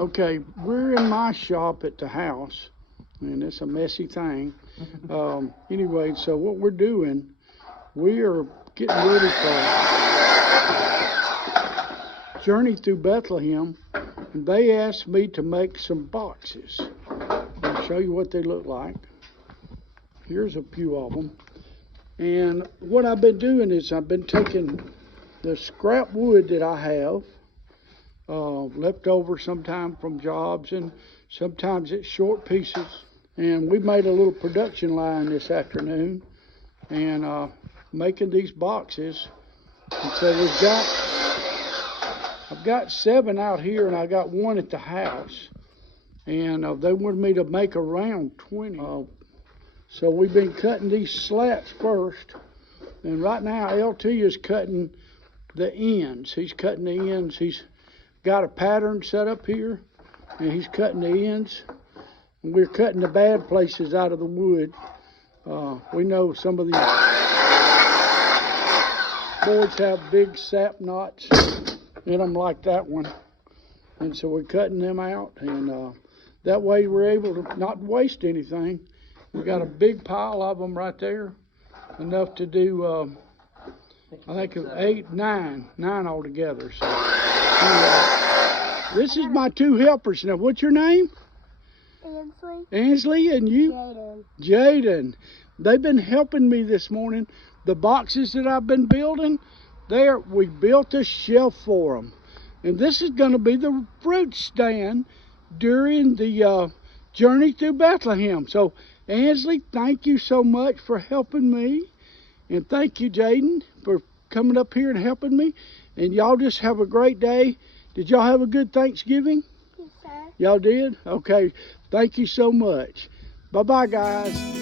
Okay, we're in my shop at the house, and it's a messy thing. Anyway, so what we're doing, we are getting ready for Journey Through Bethlehem, and they asked me to make some boxes. I'll show you what they look like. Here's a few of them. And what I've been doing is I've been taking the scrap wood that I have, left over sometime from jobs, and sometimes it's short pieces. And we made a little production line this afternoon and making these boxes. And so I've got 7 out here, and I got 1 at the house. And they wanted me to make around 20. So we've been cutting these slats first. And right now LT is cutting the ends. He's cutting the ends. He's got a pattern set up here, and he's cutting the ends. And we're cutting the bad places out of the wood. We know some of these boards have big sap knots in them like that one. And so we're cutting them out, and that way we're able to not waste anything. We got a big pile of them right there, enough to do, I think it's 8, 9 altogether. So this is my 2 helpers. Now, what's your name? Ansley. Ansley, and you? Jaden. Jaden. They've been helping me this morning. The boxes that I've been building, we built a shelf for them. And this is going to be the fruit stand during the Journey Through Bethlehem. So, Ansley, thank you so much for helping me. And thank you, Jaden, for coming up here and helping me. And y'all just have a great day. Did y'all have a good Thanksgiving? Yes, sir. Y'all did? Okay. Thank you so much. Bye-bye, guys.